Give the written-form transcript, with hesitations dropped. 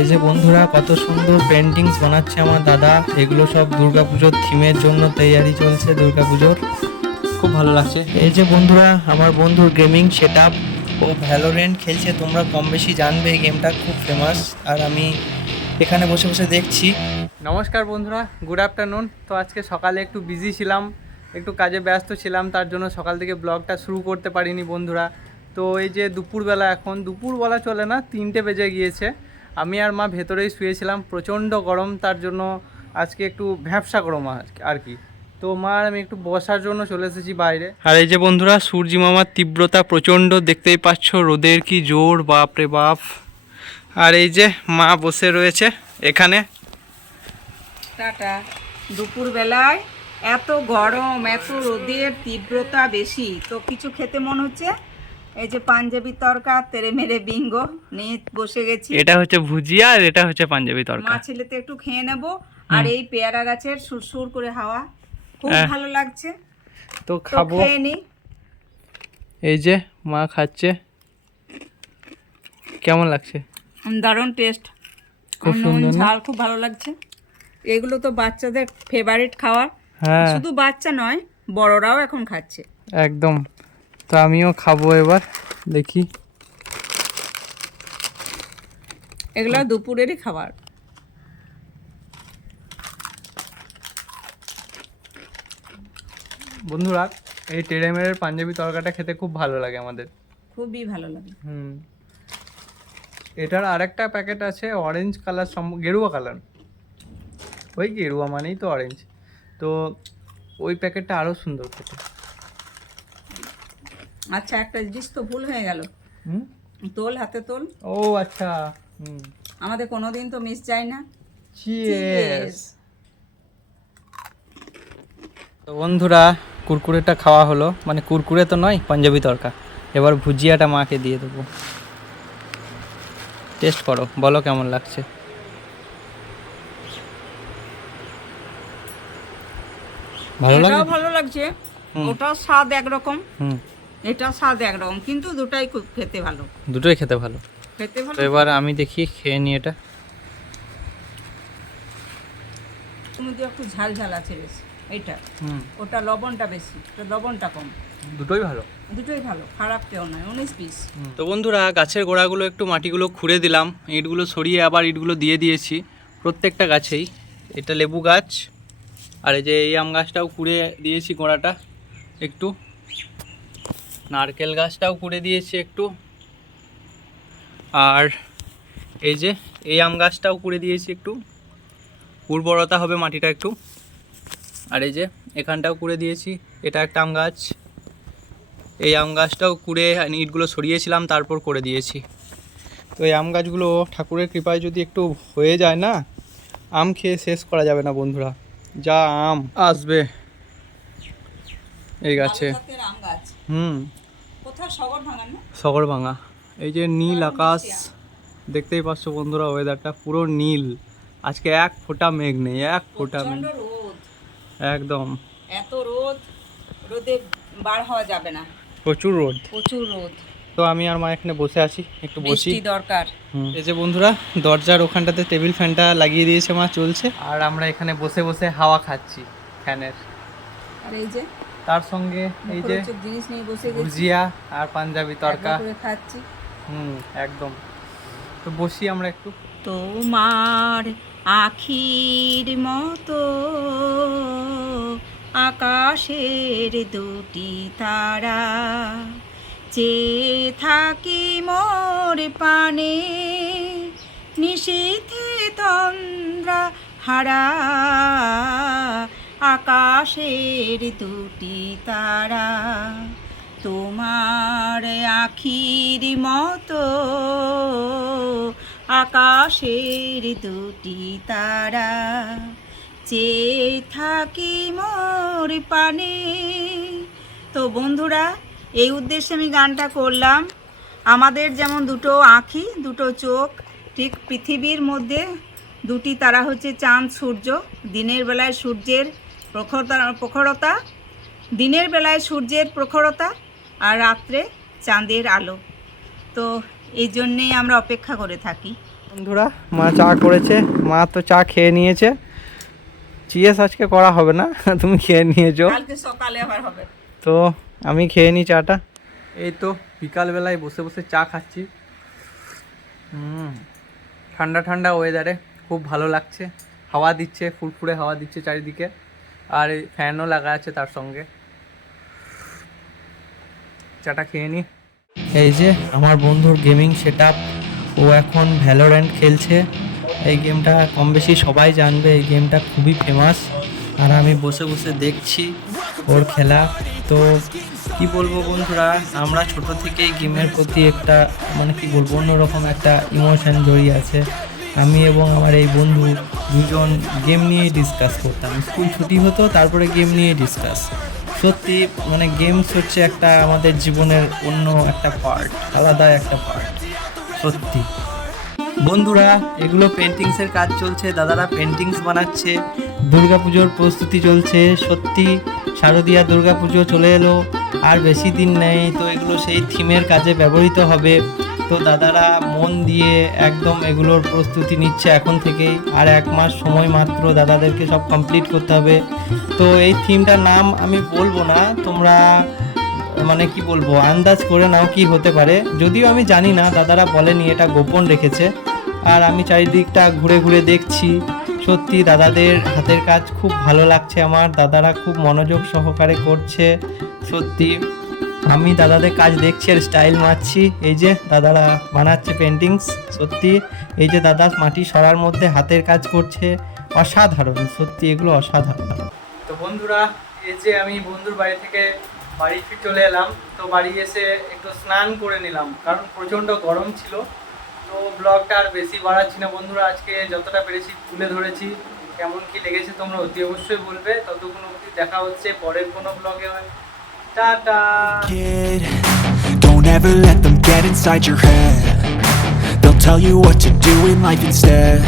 এই যে বন্ধুরা কত সুন্দর পেন্টিংস বানাচ্ছে আমার দাদা, এগুলো সব দুর্গাপুজোর থিমের জন্য তৈরি চলছে দুর্গাপুজোর। খুব ভালো লাগছে। এই যে বন্ধুরা আমার বন্ধুর গেমিং সেটআপ, ও ভ্যালোরেন্ট খেলছে, তোমরা কম বেশি জানবে এই গেমটা খুব ফেমাস, আর আমি এখানে বসে বসে দেখছি। নমস্কার বন্ধুরা, গুড আফটারনুন। তো আজকে সকালে একটু বিজি ছিলাম, একটু কাজে ব্যস্ত ছিলাম, তার জন্য সকাল থেকে ব্লগটা শুরু করতে পারিনি বন্ধুরা। তো এই যে দুপুরবেলা, এখন দুপুর বলা চলে না, 3টে বেজে গিয়েছে। আমি আর মা ভেতরেই শুয়েছিলাম, প্রচণ্ড গরম, তার জন্য আজকে একটু ভ্যাপসা গরম আর কি। তো মা আর আমি একটু বসার জন্য চলে এসেছি বাইরে। আর এই যে বন্ধুরা সূর্যি মামার তীব্রতা প্রচণ্ড, দেখতেই পাচ্ছ রোদের কি জোর, বাপ রে বাপ। আর এই যে মা বসে রয়েছে এখানে। টাটা। দুপুরবেলায় এত গরম, এত রোদের তীব্রতা বেশি, তো কিছু খেতে মন হচ্ছে। এই যে পাঞ্জাবি তরকা তেরে মেরে বিঙ্গো নিয়ে বসে গেছি। এটা হচ্ছে ভুজিয়া আর এটা হচ্ছে পাঞ্জাবি তরকা। মা ছেলেতে একটু খেয়ে নেব। আর এই পেয়ারা গাছের সুরসুর করে হাওয়া খুব ভালো লাগছে, তো খাবো। খেয়ে নি। এই যে মা খাচ্ছে, কেমন লাগছে? দারুণ টেস্ট, খুব সুন্দর না? ঝাল খুব ভালো লাগছে। এগুলো তো বাচ্চাদের ফেভারিট খাবার। হ্যাঁ, শুধু বাচ্চা নয়, বড়রাও এখন খাচ্ছে একদম। তো আমিও খাবো এবার, দেখি। এগুলো দুপুরেরই খাবার। বন্ধুরা এই টেড়েমেড়ের পাঞ্জাবি তরকাটা খেতে খুব ভালো লাগে আমাদের, খুবই ভালো লাগে। এটার আরেকটা প্যাকেট আছে অরেঞ্জ কালার, গেরুয়া কালার, ওই গেরুয়া মানেই তো অরেঞ্জ। তো ওই প্যাকেটটা আরও সুন্দর খেতে। আচ্ছা, একটা জিনিস তো ভুল হয়ে গেল। তোল, হাতে তোল। ও আচ্ছা, আমাদের কোনোদিন তো মিস যায় না। চিয়ার্স। তো বন্ধুরা কুরকুরেটা খাওয়া হলো, মানে কুরকুরে তো নয়, পাঞ্জাবি তরকা। এবার ভুজিয়াটা মাকে দিয়ে দেবো, টেস্ট করো, বলো কেমন লাগছে। ভালো লাগে, এটাও ভালো লাগছে। ওটার স্বাদ একরকম, হুম, এটার স্বাদ একরকম, কিন্তু দুটাই খুব খেতে ভালো। দুটোই খেতে ভালো। খেতে ভালো। তো এবার আমি দেখি খেয়ে নিই এটা। তুমি তো একটু ঝাল ঝাল আছে বেশি এটা। ওটা লবণটা বেশি, এটা লবণটা কম। দুটোই ভালো, দুটোই ভালো, খারাপ কেউ নয়। 19 পিস। তো বন্ধুরা গাছের গোড়াগুলো একটু মাটিগুলো খুঁড়ে দিলাম, ইটগুলো সরিয়ে আবার ইটগুলো দিয়ে দিয়েছি প্রত্যেকটা গাছেই। এটা লেবু গাছ, আর এই যে এই আম গাছটাও কুড়ে দিয়েছি গোড়াটা একটু, নারকেল গাছটাও কুড়ে দিয়েছি একটু, আর এই যে এই আম গাছটাও কুড়ে দিয়েছি একটু, উর্বরতা হবে মাটিটা একটু। আর এই যে এখানটাও কুড়ে দিয়েছি, এটা একটা আম গাছ, এই আম গাছটাও কুড়ে ইটগুলো সরিয়েছিলাম তারপর করে দিয়েছি। তো এই আম গাছগুলো ঠাকুরের কৃপায় যদি একটু হয়ে যায় না, আম খেয়ে শেষ করা যাবে না বন্ধুরা, যা আম আসবে এই গাছে। আম গাছ কোথাও সগর ভাঙা না? সগর ভাঙা। এই যে নীল আকাশ দেখতেই পাচ্ছ বন্ধুরা, ওয়েদারটা পুরো নীল, আজকে এক ফোঁটা মেঘ নেই, এক ফোঁটা মেঘ, রোদ, একদম এত রোদ, রোদে বার হওয়া যাবে না, প্রচুর রোদ, প্রচুর রোদ। তো আমি আর মা এখানে বসে আছি, একটু বসি। বৃষ্টি দরকার। এই যে বন্ধুরা দরজার ওখানটাতে টেবিল ফ্যানটা লাগিয়ে দিয়েছে মা, চলছে, আর আমরা এখানে বসে বসে হাওয়া খাচ্ছি ফ্যানের। আর এই যে তার সঙ্গে এই যে জিনিস নিয়ে বসে গেছি, ভুজিয়া আর পাঞ্জাবি তরকা করে খাচ্ছি। একদম। তো বসি আমরা একটু। তোমার আখির মতো আকাশের দুটি তারা, চেয়ে থাকি মোর পানে, নিশীথে তন্দ্রা হারা, আকাশের দুটি তারা। তোমার আখির মতো আকাশের দুটি তারা, চেয়ে থাকি মোর পানে। তো বন্ধুরা এই উদ্দেশ্যে আমি গানটা করলাম। আমাদের যেমন দুটো আঁখি, দুটো চোখ, ঠিক পৃথিবীর মধ্যে দুটি তারা হচ্ছে চাঁদ সূর্য। দিনের বেলায় সূর্যের প্রখরতা, দিনের বেলায় সূর্যের প্রখরতা, আর রাত্রে চাঁদের আলো। তো এই জন্যেই আমরা অপেক্ষা করে থাকি বন্ধুরা মা চা করেছে, মা তো চা খেয়ে নিয়েছে। চিয়েস আজকে করা হবে না, তুমি খেয়ে নিয়েছো। কালকে সকালে আবার হবে। তো আমি খেয়ে নিই চাটা। এই তো বিকালবেলায় বসে বসে চা খাচ্ছি। ঠান্ডা ঠান্ডা ওয়েদারে খুব ভালো লাগছে। হাওয়া দিচ্ছে, ফুরফুরে হাওয়া দিচ্ছে চারিদিকে, আর এই ফ্যানও লাগা আছে তার সঙ্গে। চাটা খেয়ে নিই। এই যে আমার বন্ধুর গেমিং সেটআপ, ও এখন ভ্যালোরেন্ট খেলছে। এই গেমটা কম বেশি সবাই জানবে, এই গেমটা খুবই ফেমাস। আর আমি বসে বসে দেখছি ওর খেলা। তো কি বলবো বন্ধুরা, আমরা ছোট থেকেই গেমের প্রতি একটা কি বলবো অন্যরকম একটা ইমোশন জড়িয়ে আছে। আমি এবং আমার এই বন্ধু দুজন গেম নিয়েই ডিসকাস করতাম। স্কুল ছুটি হতো, তারপরে গেম নিয়ে ডিসকাস। সত্যি গেমস হচ্ছে একটা আমাদের জীবনের অন্য একটা পার্ট, আলাদা একটা পার্ট সত্যি। বন্ধুরা এগুলো পেন্টিংসের কাজ চলছে, দাদারা পেন্টিংস বানাচ্ছে। দুর্গাপুজোর প্রস্তুতি চলছে। সত্যি শারদীয়া দুর্গাপুজো চলে এলো, আর বেশি দিন নেই। তো এগুলো সেই থিমের কাজে ব্যবহৃত হবে। তো দাদারা মন দিয়ে একদম এগুলোর প্রস্তুতি নিচ্ছে এখন থেকেই। আর 1 মাস সময় মাত্র দাদাদেরকে সব কমপ্লিট করতে হবে। তো এই থিমটার নাম আমি বলবো না, তোমরা কি বলবো আন্দাজ করে নাও কি হতে পারে। যদিও আমি জানি না, দাদারা বলেনি, এটা গোপন রেখেছে। আর আমি চারিদিকটা ঘুরে ঘুরে দেখছি। সত্যি দাদাদের হাতের কাজ খুব ভালো লাগছে আমার। দাদারা খুব মনোযোগ সহকারে করছে। সত্যি আমি দাদাদের কাজ দেখছি আর স্টাইল মারছি। এই যে দাদারা বানাচ্ছে পেন্টিংস। সত্যি এই যে দাদা মাটি সরার মধ্যে হাতের কাজ করছে, অসাধারণ। সত্যি এগুলো অসাধারণ। তো বন্ধুরা এই যে আমি বন্ধুর বাড়ি থেকে বাড়ি চলে এলাম। তো বাড়ি এসে একটু স্নান করে নিলাম, কারণ প্রচণ্ড গরম ছিল। তো ব্লগটা আর বেশি বাড়াচ্ছি না বন্ধুরা, আজকে যতটা পেরেছি তুলে ধরেছি। কেমন কি লেগেছে তোমরা অতি অবশ্যই বলবে। ততক্ষণ অবধি দেখা হচ্ছে পরের কোনো ব্লগে। Tata. Don't ever let them get inside your head. They'll tell you what to do in life instead.